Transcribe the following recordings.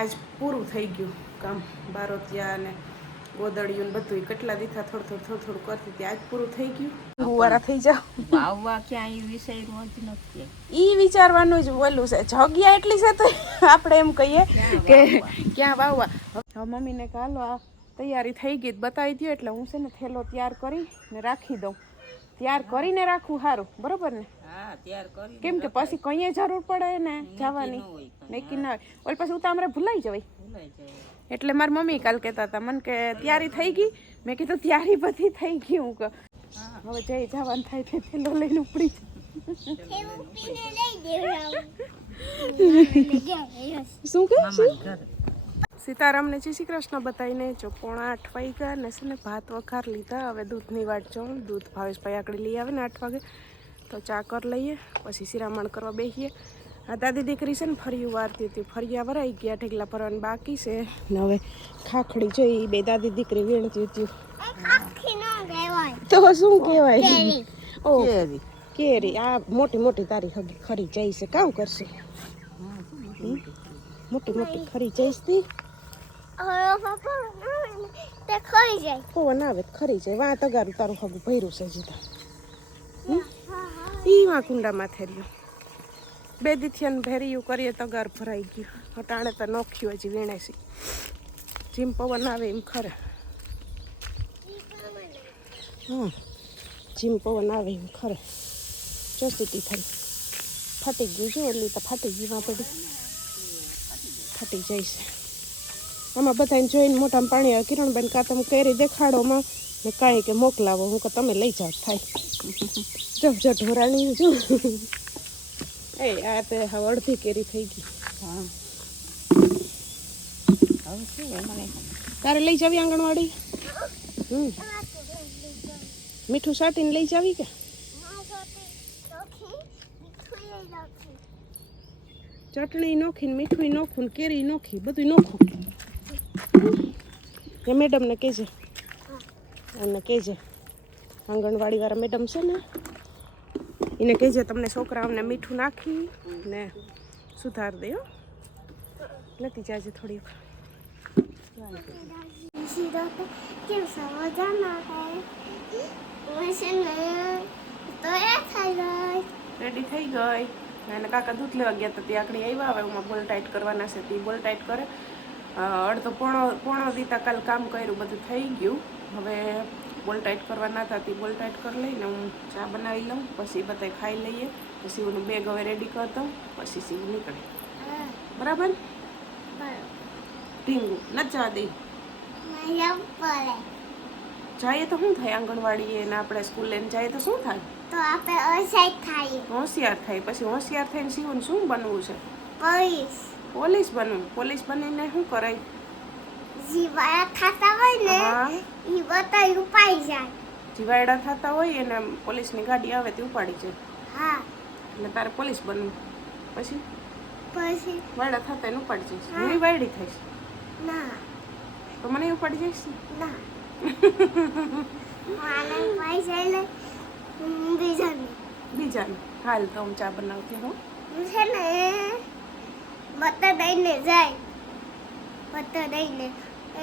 આજ પૂરું થઈ ગયું કામ. બારોતિયા અને ગોદડિયું ને બધું કેટલા દીથા થોડું કરતી હતી. આજ પૂરું થઈ ગયું. ગુવારા થઈ જાવ આવવા ક્યાં એ વિષય જ નથી. ઈ વિચારવાનું જ ઓલું છે. જગ્યા એટલી છે તો આપણે એમ કહીએ કે ક્યાં વાવવા. હવે મમ્મીને કાલો આ તૈયારી થઈ ગઈ બતાવી દો એટલે હું છે ને થેલો તૈયાર કરી ને રાખી દઉં. તૈયાર કરીને રાખવું સારું, બરોબર ને? હા, તૈયાર કરી. કેમ કે પછી કઈ જરૂર પડે ને જવાની નક્કી ના હોય. ઓલ પછી ઉતામરે ભૂલાઈ જવાય. એટલે મારી મમ્મી કાલ કહેતા હતા મને કે તૈયારી થઈ ગઈ. મેં કીધું તૈયારી બધી થઈ ગઈ. હું કે હવે જઈ જવાનું થાય તે થેલો લઈને ઉપડી શું કે સીતારામને જય શ્રી કૃષ્ણ બતાવીને જો 7:45 વાગ્યા ને છે ને ભાત વઘાર લીધા. હવે દૂધની વાટ જોઉં. દૂધ ભાવેશભાઈ આગળ લઈ આવે ને 8 વાગે તો ચા કરી લઈએ પછી શિરામણ કરવા બેસીએ. આ દાદી દીકરી છે ને ફરિયું વારતી હતી. ફરિયા વરાઈ ગયા, ઢેકલા ભરવાનું બાકી છે ને હવે ખાખડી જોઈ બે દાદી દીકરી વીણતી હતી. તો શું કહેવાય? ઓ કેરી. આ મોટી મોટી તારી હગી ખરી જાય છે. કામ કરશે મોટી મોટી ખરી જઈશતી. પવન આવે ખરી જાય. વાં તગારું તારું હગું ભર્યું છે જીતા. ઈ વાં કુંડામાં થેર્યું. બે દીથિયાને ભેરિયું કરીએ તગાર ભરાઈ ગયું. હટાણે તો નોખ્યું હજી વીણે છે. જેમ પવન આવે એમ ખરે. જેમ પવન આવે એમ ખરે. ચોસીટી થઈ ફાટી ગયું. જો એટલી તો ફાટી ગયું. વાં પડી ફાટી જાય છે. આમાં બધાને જોઈને મોટામાં પાણી આવે. કિરણબેન કાં તમે કેરી દેખાડોમાં ને કાંઈ કે મોકલાવો. હું કે તમે લઈ જાઓ થાય. જો ઢોરાણી જો એ આ તે હવે અડધી કેરી થઈ ગઈ. હા, હવે શું મને તારે લઈ જાવી આંગણવાડી? મીઠું સાટીને લઈ જાવી કે ચટણી નોખીને મીઠું નોખું ને કેરી નોખી બધું નોખું. એ મેડમને કહેજે, એમને કહેજે આંગણવાડી વાળા મેડમ છે ને એને કહેજે તમને છોકરાઓને મીઠું નાખી ને સુધાર દે. લેતી જાજે થોડીક. રેડી થઈ ગઈ. અને કાકા દૂધ લેવા ગયા હતા ત્યાં આગળ આવ્યા. હવે એમાં બોલ ટાઈટ કરવાના છે તે બોલ ટાઈટ કરે. અડધો પોણો દીતા કાલ કામ કર્યું બધું થઈ ગયું. હવે બોલ ટાઈટ કરવાના હતા તે બોલ ટાઈટ કરી લઈને હું ચા બનાવી લઉં. પછી બધા ખાઈ લઈએ. પછી ઓનું બેગ હવે રેડી કરી દઉં. પછી સીવું નીકળે. બરાબર? ઢીંગું ન જવા દઈ જાય તો શું થાય? આંગણવાડીએ ને આપણે સ્કૂલે જઈએ તો શું થાય? તો આપણે હોશિયાર થાય. હોશિયાર થાય. પછી હોશિયાર થઈને સીવું શું બનવું છે? પોલીસ બનવું. પોલીસ બનીને શું કરાય? જીવાડા થતા હોય ને એ બધા ઉપાડી જાય. જીવાડા થતા હોય એને પોલીસની ગાડી આવે તે ઉપાડી જાય. હા, એટલે તારે પોલીસ બનવું. પછી વાયડા થતા એને ઉપાડી જઈશ. હું વાયડી થઈશ. ના તો મને ઉપાડી જઈશ. ના પૈસા બીજાને હાલ તો હું ચા બનાવતી હું છે ને બતા દઈને જાય. બતા દઈને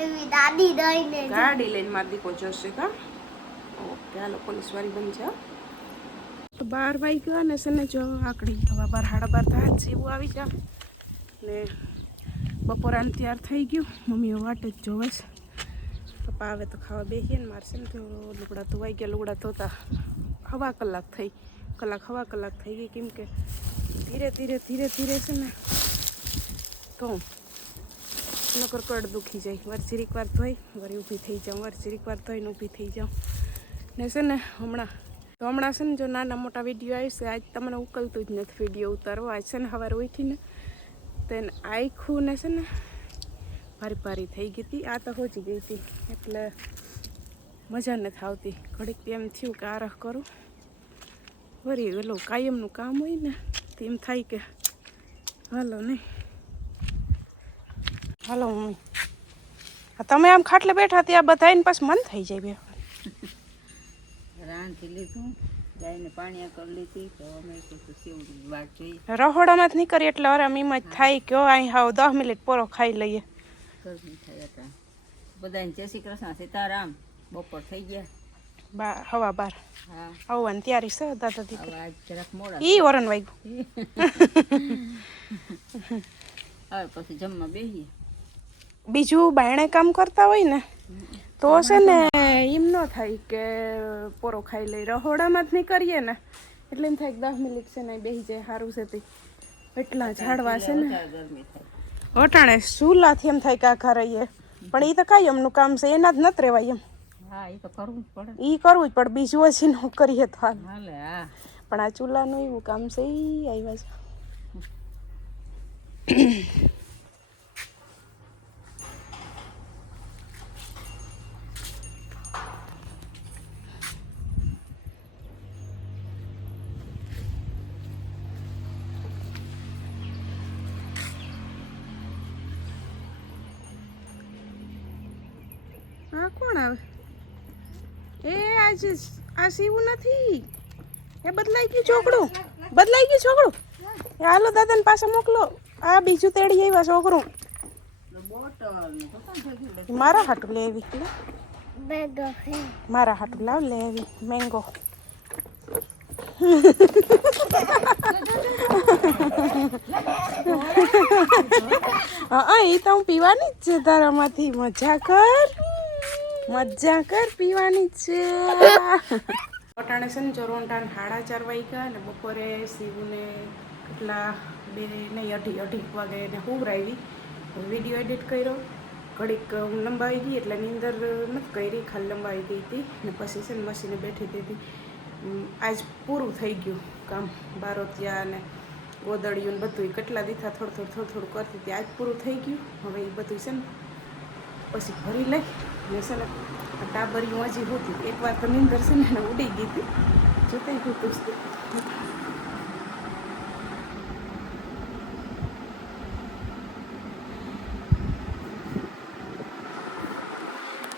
એવી દાદી દઈને ગાડી લઈને મારી દીકો જશે. કા ઓકે હાલો પોલીસ વાળી બની જાઓ. તો 12 વાગ્યા ને છે ને જો આકડી થવા 12 સાડા 12 થાય જેવું આવી જા ને બપોરાને તૈયાર થઈ ગયું. મમ્મીઓ વાટે જ જોવે છે. પપ્પા આવે તો ખાવા બેસીએ ને મારે છે ને તો લુગડા ધોવાઈ ગયા. લુગડા ધોતા હવા કલાક થઈ. હવા કલાક થઈ ગઈ. કેમ કે ધીરે ધીરે છે ને તો નકર કડ દુખી જાય. વરજીરીક વાર ધોઈ વળી ઊભી થઈ જાઉં. વરજીરીક વાર ધોઈને ઊભી થઈ જાઉં ને છે ને હમણાં છે ને જો નાના મોટા વિડીયો આવશે. આજ તમને ઉકલતું જ નથી વિડીયો ઉતારવો. આજ છે ને સવારે ઉઠીને તેને આખું ને છે ને ભારી થઈ ગઈ હતી. આ તો હોજી ગઈ હતી એટલે મજા નથી આવતી. ઘડીક એમ થયું કે આરહ કરું. વળી ઓલું કાયમનું કામ હોય ને તેમ થાય કે હાલો નહીં. હાલો મમ્મી તમે આમ ખાટલે બેઠા ત્યાં બધાને પાછું મન થઈ જાય બે રાંધી લીધું. ગાયને પાણી કરી લીધી તો અમે તો સેવડી વાટ જોઈએ. રહોડામાં જ નીકળી એટલે આરામ એમ જ થાય કે અહીં હાવ 10 મિનિટ પોરો ખાઈ લઈએ. ગરમી થાય હતા. બધાને જય શ્રી કૃષ્ણ, સીતારામ. બપોર થઈ ગયા. હવા 12. હા, આવવાની તૈયારી છે દાદા દીકરી. હવે આજ જરાક મોડા ઈ વરણ વાગ્યું. હવે પછી જમવા બેસીએ. બીજું બાયણે કામ કરતા હોય ને તો છે ને એમ ન થાય કે પોરો ખાઈ લઈ. રહોડામાં જ નહીં કરીએ ને એટલે એમ થાય કે 10 મિનિટ છે ને બેસી જાય સારું છે તે. એટલા ઝાડવા છે ને ગરમી થાય. વટાણે સુલાથી એમ થાય કે આખા રહીએ પણ એ તો કાયમનું કામ છે એના જ નથી રહેવાય એમ. હા, એ તો કરવું જ પડે. એ કરવું જ પડે બીજું હજી ન કરીએ તો હાલ. હાલે. હા, પણ આ ચૂલાનું એવું કામ છે એ આવ્યા છે. હા, કોણ આવે? એ આજે આ સીવું નથી, એ બદલાઈ ગયું છોકરું. બદલાઈ ગયું છોકરું. એ હાલો દાદાને પાસે મોકલો. આ બીજું તેડી આવ્યા છોકરું. મારા હાટું લે આવી. મારા હાટું લાવ લે આવી મેંગો. હા, એ તો હું પીવાની જ છે તારામાંથી. મજા કર પીવાની જ છે. અટાણે છે ને ચોરોંટાને 4:30 વાગ્યા અને બપોરે શિવને કેટલા 2:30 વાગે એને હુવરાવી. વિડીયો એડિટ કર્યો, ઘડીક લંબાવી ગઈ એટલે નીંદર નથી કરી, ખાલી લંબાવી ગઈ હતી ને પછી છે ને મશીને બેઠી હતી. આજ પૂરું થઈ ગયું કામ. બારોતિયા અને ગોદડિયું ને બધું કેટલા દીથા થોડું કરતી હતી. આજ પૂરું થઈ ગયું. હવે એ બધું છે ને પછી ભરી લઈ ને છે ને ટાબરિયું હજી હોતી. એકવાર તો નીંદર છે ને એને ઉડી ગઈ હતી. જોતા હોતું જ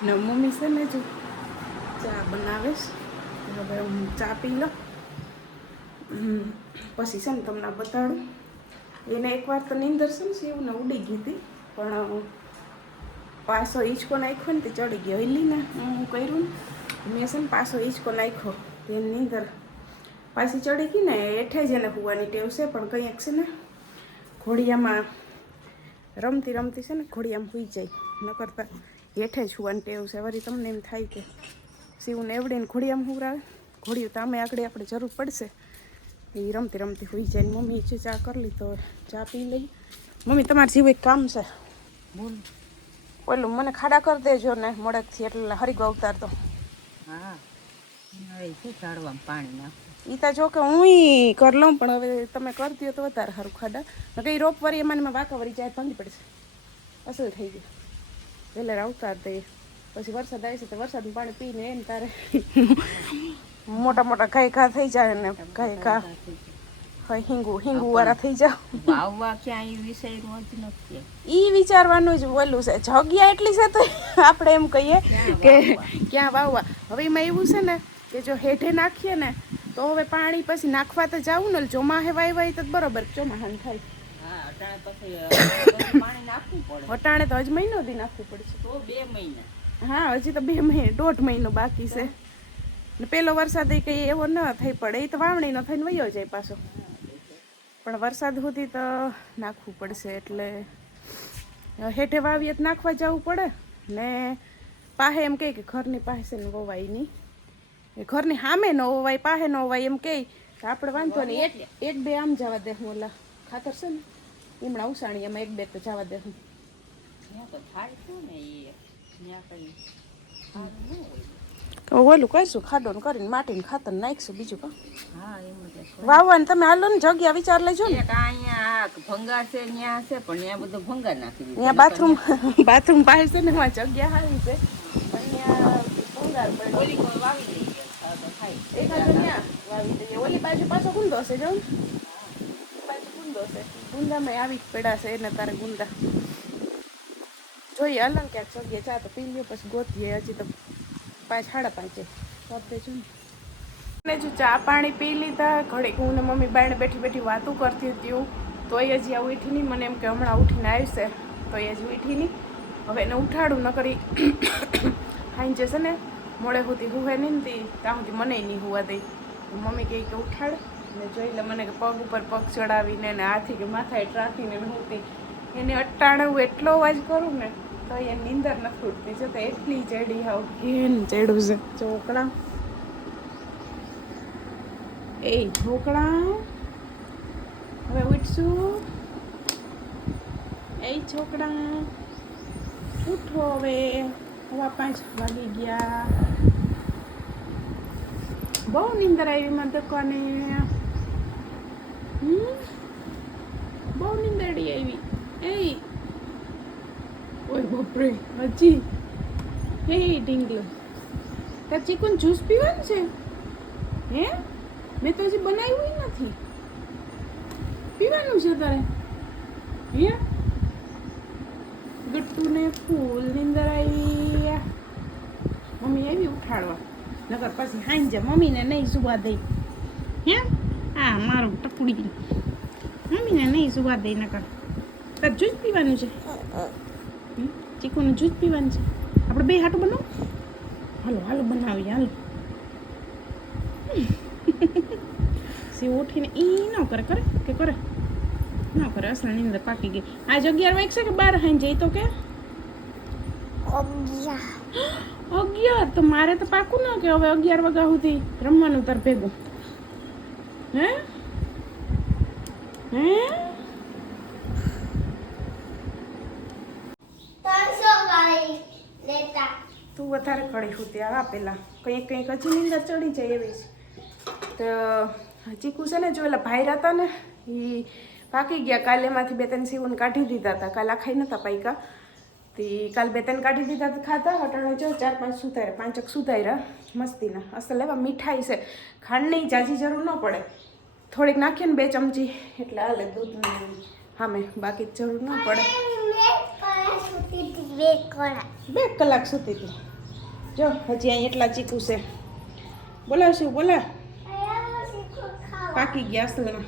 ને મમ્મી છે ને જો ચા બનાવેશ. હવે હું ચા પી લો પછી છે ને તમને બતાડું. એને એકવાર તો નીંદર છે ને શિવને ઉડી ગઈ હતી પણ પાછો હિંચકો નાખ્યો ને તે ચડી ગયો. હિલી ને હું કર્યું ને મેં છે ને પાછો હિંચકો નાખ્યો તે નીંદર પાછી ચડી ગઈ ને. હેઠે જ એને હોવાની ટેવ છે પણ કંઈક છે ને ઘોડિયામાં રમતી છે ને ઘોડિયામાં સૂઈ જાય. ન કરતા હેઠે જ હોવાની ટેવ છે. વળી તમને એમ થાય કે શિવને એવડીને ઘોડિયામાં હુવરાવે. ઘોડિયું તો આમે આગળ આપણે જરૂર પડશે. એ રમતી હોઈ જાય. ને મમ્મી છે ચા કરી લીધો, ચા પી લઈ. મમ્મી તમારે જેવું એક કામ છે. બોલ. ઓલું મને ખાડા કરી દેજો ને મોડેકથી એટલે હરીગો અવતાર દો. હા, હવે છે ઝાડવામાં પાણી નાખો. એ તો જો કે હું કરી લઉં પણ હવે તમે કરી દો તો વધારે સારું ખાડા. કંઈ રોપ વરી એમાં વાંકા વરી જાય ભાંગી પડશે. અસલ થઈ ગયું. વહેલા અવતાર દે પછી વરસાદ આવે છે તો વરસાદનું પાણી પીને એને તારે મોટા ઘા થઈ જાય ને ઘા હિંગુ વાળા થઈ જાવ. વાવવા ક્યાં એ વિષયનું જ નથી. ઈ વિચારવાનું જ ઓલું છે. જગ્યા એટલી છે તો આપણે એમ કહીએ કે ક્યાં વાવવા. હવે એમાં એવું છે ને કે જો હેઠે નાખીએ ને તો હવે પાણી પછી નાખવા તો જાવું ને. ચોમાહે વાય તો બરોબર ચોમાહાન થાય. પાણી નાખવું પડે. વટાણે તો હજી મહિનો દી નાખવું પડશે. તો 2 મહિના. હા, હજી તો 2 મહિના 1.5 મહિનો બાકી છે ને. પેલો વરસાદ કંઈ એવો ન થઈ પડે. એ તો વાવણી નો થઈને વયો જાય પાછો. પણ વરસાદ સુધી તો નાખવું પડશે એટલે હેઠે વાવીએ તો નાખવા જવું પડે ને. પાહે એમ કહે કે ઘરની પાસે ને વવાય નહીં, ઘરની સામે ન વવાય, પાસે ન વવાય એમ કહે તો આપણે વાંધો નહીં. એક બે આમ જવા દે. હું ઓલા ખાતર છે ને એમણા ઉસાણી એમાં 1-2 તો જવા દે. હું તો થાય શું ને એ ત્યાં કઈ ઓલું કહીશું ખાડો કરીને માટીને ખાતર નાખીશું બીજું કાં. હા, એમ જ વાવવાનું તમે હાલો ને જગ્યા વિચાર લેજો ને. એક અહીંયા ભંગાર છે ત્યાં છે પણ ત્યાં બધું ભંગાર નાખી દીધું. ત્યાં બાથરૂમ પાસે છે ને એમાં જગ્યા સારી છે પણ ત્યાં ભંગાર પડે. ઓલી કોઈ વાવી દઈએ તો થાય. એકાદો ત્યાં વાવી દઈએ. ઓલી બાજુ પાછો ગુંદો છે જો બાજુ ગુંદો છે. ગુંદામાં આવી જ પડ્યા છે એને તારે ગુંદા જોઈએ. હાલો ક્યાંક જગ્યા ચા તો પી લ્યો પછી ગોતીએ. હજી તો 5:30 કરી દેજો ને. ને જો ચા પાણી પી લીધા, ઘડીક હું ને મમ્મી બાયણે બેઠી બેઠી વાતું કરતી હતી હું, તોય હજી આ ઉઠી નહીં. મને એમ કે હમણાં ઉઠીને આવશે, તોય હજી ઉઠી નહીં. હવે એને ઉઠાડું ન કરી હાઈ જશે ને મોડે સુધી હુવે નહીં ને ત્યાં સુધી મને નહીં હુવા દઈ. મમ્મી કહે કે ઉઠાડ ને જોઈ લે મને કે પગ ઉપર પગ ચડાવીને ને હાથી કે માથાએ રાખીને હુતી. એને અટાણે હું એટલો અવાજ કરું ને તો એ નીંદર નથી ઉઠતી. જતાં એટલી ચડી હાવ ઘેન ચડ્યું છે. ચોકડા એ છોકરા હવે ઉઠશું. એ છોકરા ઉઠો હવે, 5:15 વાગી ગયા. બહુ નીંદર આવી માં દુકાને. બહુ નીંદરડી આવી. એ ઓય બાપરે હજી. હે ઢીંગલો, તાર ચીકુન જ્યુસ પીવાનું છે? હે મેં તો હજી બનાવ્યું નથી. પીવાનું છે તારે? હે ગટ્ટુને ફૂલ નીંદર આવી. મમ્મી આવી ઉઠાડવા, નકર પછી હાંજે મમ્મીને નહીં સુવા દઈ. હે હા મારું ટપુડી મમ્મીને નહીં સુવા દઈ. નકર તાર જ્યુસ પીવાનું છે? ચીકુનું જ્યુસ પીવાનું છે? આપણે બે હાટું બનાવો. હાલો હાલો બનાવીએ હાલો. સી ઉઠીને ઈ ન કરે કરે કે કરે ન કરે. અસલ નીંદર પાકી ગઈ. આજ 11 વાગશે કે 12 હાઈ જઈ તો કે 11 તો મારે તો પાકું ન કે હવે 11 વાગ્યા સુધી રમવાનું તાર ભેગું. હે હે તું વધારે કળી હતી આ પેલા કંઈક કંઈક હજી નીંદર ચડી જાય એવી છે. તો ચીકુ છે ને જો એલા ભાઈ હતા ને એ પાકી ગયા. કાલે એમાંથી 2-3 સીવન કાઢી દીધા હતા. કાલે ખાઈ નતા પાઈકા તે કાલ 2-3 કાઢી દીધા હતા ખાધા. અટાણે જો 4-5 સુધાર્યા, 5 સુધાર્યા મસ્તીના. અસલ એવા મીઠાઈ છે. ખાંડની જાજી જરૂર ન પડે, થોડીક નાખીએ ને 2 ચમચી એટલે હાલે દૂધની સામે, બાકી જરૂર ન પડે. 2 કલાક સુતી હતી. જો હજી અહીં એટલા ચીકુ છે. બોલાવશું બોલા પાકી ગયા અસલમાં.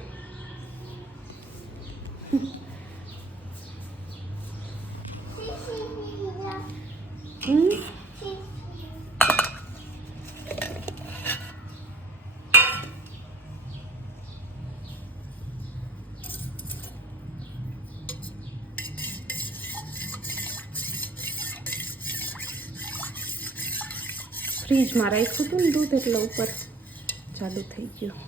ફ્રીજમાં રાખ્યું હતું ને દૂધ એટલે ઉપર ચાલુ થઈ ગયું.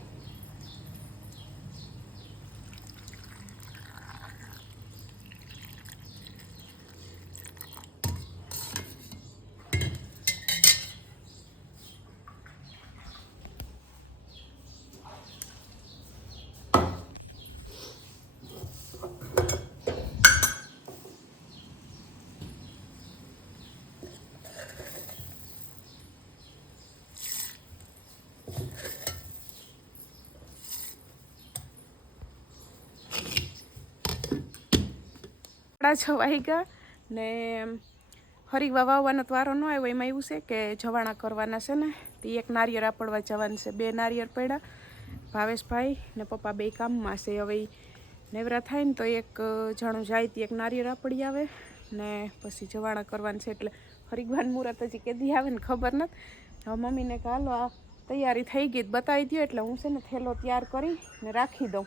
સાડા 6 વાગ્યા ને હરીવા વાવવાનો તો વારો ન આવ્યો. એમાં એવું છે કે જવાણા કરવાના છે ને તે એક નારિયેળ આપડવા જવાનું છે. 2 નારિયેળ પડ્યા. ભાવેશભાઈ ને પપ્પા 2 કામમાં છે. હવે નેવરા થાય ને તો એક જણું જાય તે એક નારિયેળ આપડી આવે ને પછી જવાણા કરવાનું છે. એટલે હરીગવાન મુહૂર્ત હજી કેદી આવે ને ખબર નથી. હવે મમ્મીને કે હાલો આ તૈયારી થઈ ગઈ બતાવી દો એટલે હું છે ને થેલો તૈયાર કરી ને રાખી દઉં.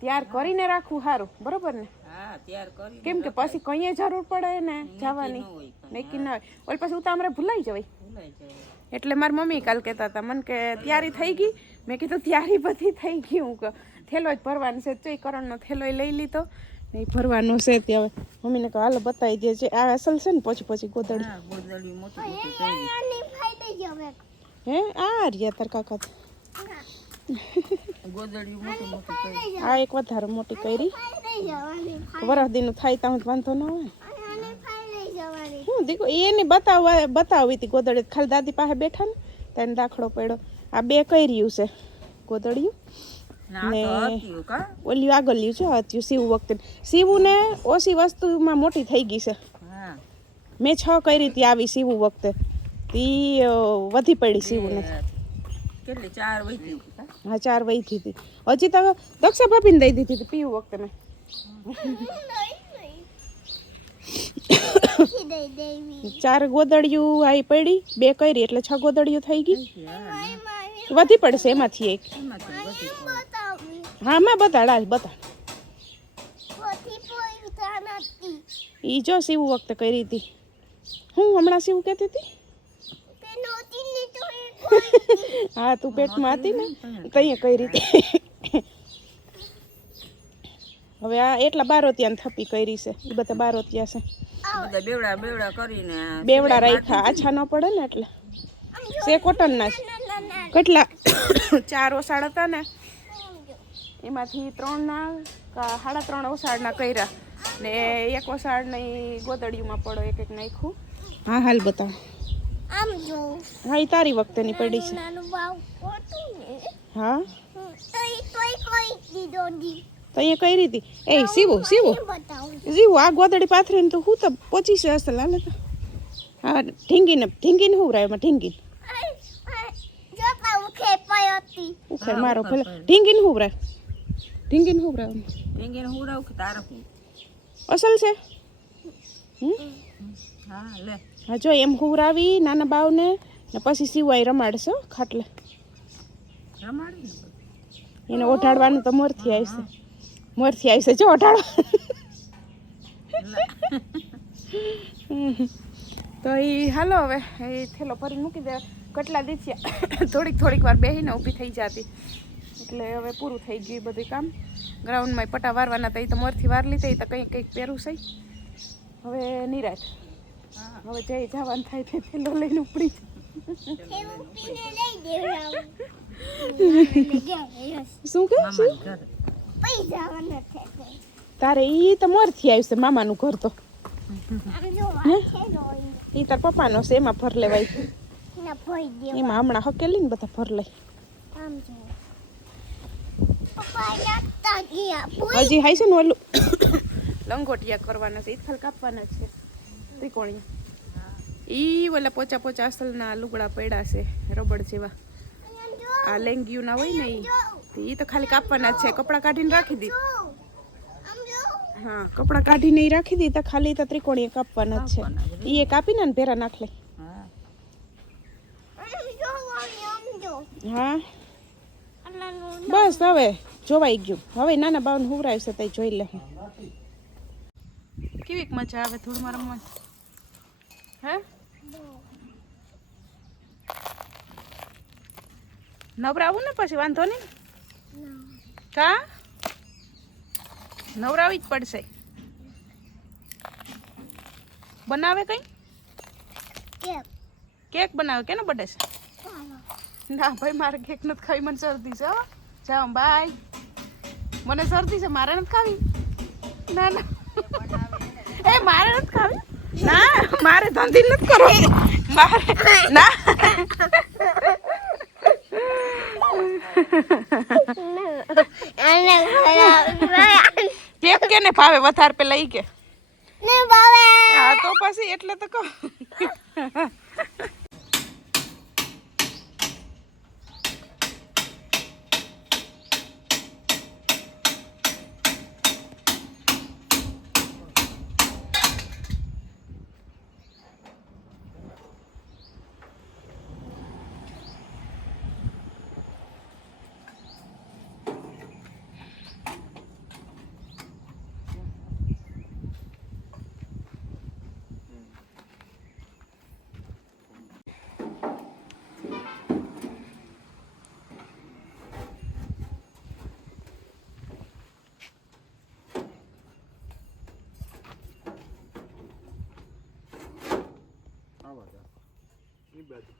તૈયાર કરીને રાખવું સારું બરોબર ને? કેમ કે પછી કઈ જરૂર પડે ને જવાની નક્કી ના હોય. ઓલ પછી ઉતામરે ભૂલાઈ જવાય. એટલે મારી મમ્મી કાલ કહેતા હતા મને કે તૈયારી થઈ ગઈ. મેં કીધું તૈયારી બધી થઈ ગઈ. હું થેલો જ ભરવાનો છે. ચોઈ કરણનો થેલો લઈ લીધો ને ભરવાનો છે. ત્યાં હવે મમ્મીને કહો હાલો બતાવી દે છે. આ અસલ છે ને પછી ગોદડી હે આ રહ્યા તાર કાકા આ એક વધારે મોટી કરી વરસદીનું થાય ત્યાં વાંધો ના હોય. હું દીકો એને બતાવી હતી ગોદડી. ખાલી દાદી પાસે બેઠા ને તેને દાખલો પડ્યો. આ 2 કર્યું છે ગોદડિયું ને ઓલી આગળ્યું છે હતું સીવું વખતે. સીવું ને ઓછી વસ્તુમાં મોટી થઈ ગઈ છે. મેં 6 કરી હતી આવી સીવું વખતે તી વધી પડી સીવું નથી. કેટલી 4 વધી હતી કા? હા 4 વહીથી હતી. હજી તો દક્ષા ભાભીને દઈ દીધી હતી પીવું વખતે મેં. દઈ દેવી 4 ગોદડિયું આઈ પડી, 2 કરી એટલે 6 ગોદડિયું થઈ ગઈ. હા, વધી પડશે એમાંથી એક. એમાંથી વધી પડે. બતાવી હા માં બતાડ હાલ બતાડ. પોથી પોઈ નથી ઈ જો સીવું વખતે કરી હતી. હું હમણાં સીવું કહેતી હતી. તે નોતી ને તો હા તું પેટમાં હતી ને તઈએ કરી હતી. હવે આ એટલા બારોતિયાને થપી કરી છે. એ બધા બારોતિયા છે. બધા બેવડા કરીને બેવડા રાખ્યા આછા ન પડે ને એટલે. સે કોટનના છે. કેટલા 4 ઓસાડ હતા ને એમાંથી 3ના 3.5 ઓસાડના કર્યા ને 1 ઓસાડની ગોદડીમાં પડો એક નાખ્યું. હા હાલ બતાવ. આમ જો હા એ તારી વખતેની પડી છે. નાનું બાવ કોતું ને હા તો ઈ તોય કોઈ દીધો દી તો અહીંયા કરી હતી. એ સીવું બતાવું જીવું આ ગોદડી પાથરીને તો હું તો પહોંચી છે અસલ હાલે તો. હા ઢીંગીને હું રાય એમાં ઢીંગીને જો પાઉ ખેપાઈ હતી ઉખે મારો ભલે ઢીંગીને હું રાય ઢીંગીને હુડાવ કે તારે હું? અસલ છે. હા લે હા જો એમ હુરાવી નાના બાવને ને પછી સિવાય રમાડશો ખાટલે. રમાડી ને એને ઓઢાડવાનું તો મોરથી આવશે જો ઓઢાડવા. તો એ હાલો હવે એ થેલો ભરીને મૂકી દે. કેટલા દિવસ થોડીક વાર બેસીને ઊભી થઈ જતી એટલે હવે પૂરું થઈ ગયું બધું કામ. ગ્રાઉન્ડમાં પટા વારવાના હતા એ તો મોરથી વાર લીધા એ તો કંઈક પહેરું છે. હવે નિરાશ હવે જઈ જવાનું થાય તે થેલો લઈને ઉપડી એવું પીને લઈ દેવરાવ શું કે મામાના ઘરે પૈસા નથી તારે ઈ તો મોરથી આવશે મામાનું ઘર તો. આમ જો આ છે રોઈ ઈ તાર પપ્પાનો છે એમાં ભર લેવાય. ના ભોઈ દે એમાં હમણાં હકેલી ને બધા ભર લે. આમ જો પપ્પા નાતા ગયા હજી હાઈ છે ને ઓલું લંગોટિયા કરવાના છે. ઈથલ કાપવાના છે ત્રિકોણીયા. ઈ ઓલા પોચા અસલના લુગડા પડ્યા છે રબડ જેવા. આ લેંગિયું ના હોય ને ઈ તો ખાલી કાપવાના જ છે. કપડાં કાઢીને રાખી દી. હા કપડાં કાઢીને ઈ રાખી દી તો ખાલી તો ત્રિકોણીયા કાપવાના જ છે. ઈ એ કાપીને ને ભેરા નાખ લે. હા હા બસ હવે જોવાઈ ગયું. હવે નાના બાવને હુવરાવશે તો જોઈ લે. કેવીક મજા આવે ધૂળમાં રમવાની હે? નવરાવું ને પછી વાંધો નહીં કા નવરાવી જ પડશે. બનાવે કઈ કેક બનાવે કેનો બર્થડે છે? ના ભાઈ મારે કેક નથી ખાવી. મને શરદી છે. જાઓ બાય. મને શરદી છે મારે નથી ખાવી. ના એ મારે નથી ખાવી. ના મારે ધંધી નથી કરો. મારે ના કેક કેને ભાવે વધારે પેલા ઈ કે હા તો પછી એટલે તો કહું. બાજુ